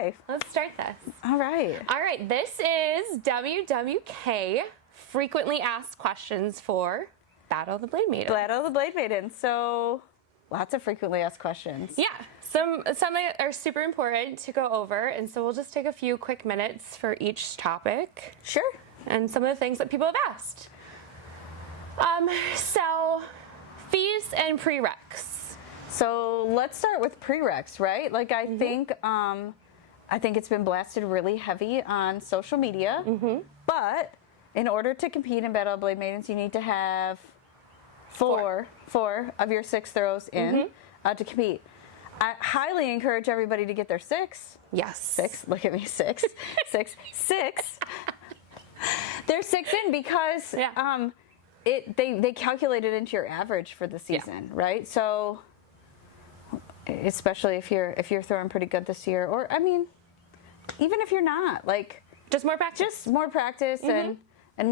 Okay. Let's start this. All right. All right, this is WWK, frequently asked questions for Battle of the Blade Maidens. Battle of the Blade Maidens. So lots of frequently asked questions. Yeah, some are super important to go over, and so we'll just take a few quick minutes for each topic. Sure. And some of the things that people have asked. So, fees and prereqs. So let's start with prereqs, right? Like I think it's been blasted really heavy on social media. But in order to compete in Battle of Blade Maidens, you need to have four of your 6 throws in to compete. I highly encourage everybody to get their 6. Yes. 6. Look at me. 6. 6. 6. They're 6 in because they calculate it into your average for the season, right? So especially if you're throwing pretty good this year, or I mean, even if you're not, like just more practice. Just more practice and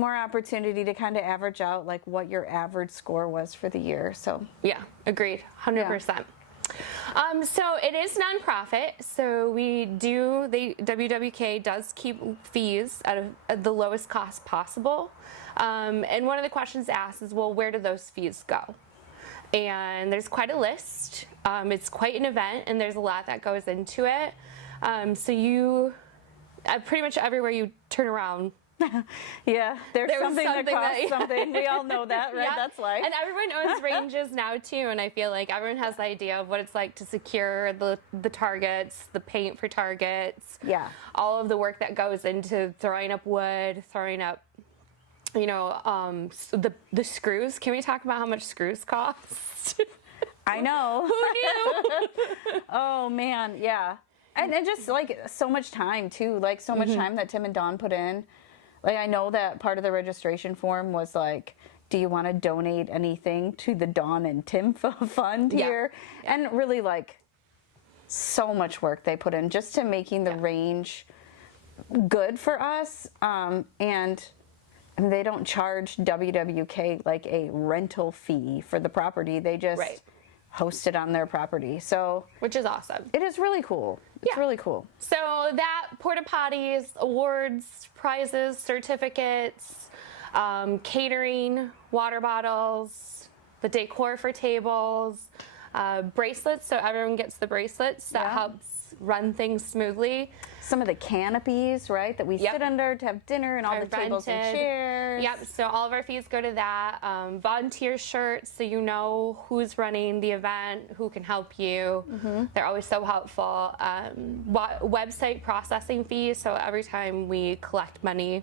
more opportunity to kind of average out like what your average score was for the year. So yeah, agreed, 100%. So it is nonprofit, so WWK does keep fees at the lowest cost possible. And one of the questions asked is, well, where do those fees go? And there's quite a list. It's quite an event, and there's a lot that goes into it. So you, pretty much everywhere you turn around, yeah, there's something that costs something. We all know that, right? Yeah. That's life. And everyone owns ranges now too, and I feel like everyone has the idea of what it's like to secure the targets, the paint for targets. Yeah. All of the work that goes into throwing up wood, throwing up, the screws. Can we talk about how much screws cost? I know. Who knew? Oh man, yeah. And just like so much time too, like so much time that Tim and Dawn put in. Like I know that part of the registration form was like, do you want to donate anything to the Dawn and Tim fund here? Yeah. And really like so much work they put in just to making the range good for us. And they don't charge WWK like a rental fee for the property. They just host it on their property. So which is awesome. It is really cool. It's really cool. So that porta potties, awards, prizes, certificates, catering, water bottles, the decor for tables, bracelets, so everyone gets the bracelets. That helps run things smoothly. Some of the canopies, right, that we sit under to have dinner, and all the tables and chairs. Yep, so all of our fees go to that. Volunteer shirts, so you know who's running the event, who can help you. They're always so helpful. Website processing fees, so every time we collect money,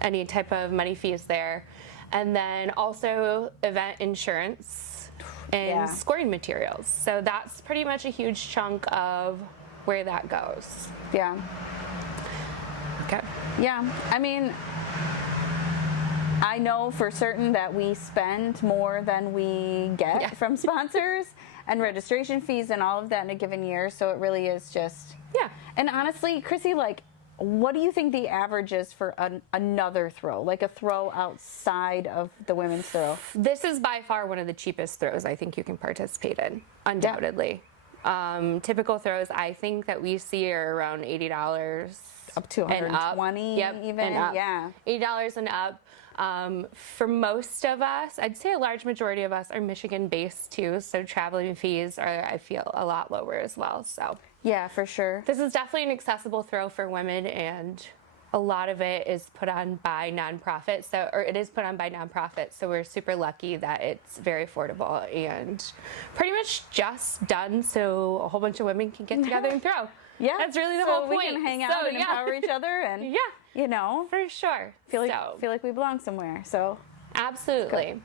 any type of money fees there. And then also event insurance and scoring materials. So that's pretty much a huge chunk of where that goes. Yeah. Okay. Yeah. I mean, I know for certain that we spend more than we get from sponsors and registration fees and all of that in a given year. So it really is just. Yeah. And honestly, Chrissy, like, what do you think the average is for another throw, like a throw outside of the women's throw? This is by far one of the cheapest throws I think you can participate in, undoubtedly. Typical throws I think that we see are around $80. Up to 120 even? And up. Yeah. $80 and up. For most of us, I'd say a large majority of us are Michigan-based too, so traveling fees are, I feel, a lot lower as well. So yeah, for sure. This is definitely an accessible throw for women, and a lot of it is put on by nonprofits. So we're super lucky that it's very affordable and pretty much just done so a whole bunch of women can get together and throw. Yeah, that's really the whole point. We can hang out and empower each other, and you know, for sure, feel like we belong somewhere. So absolutely.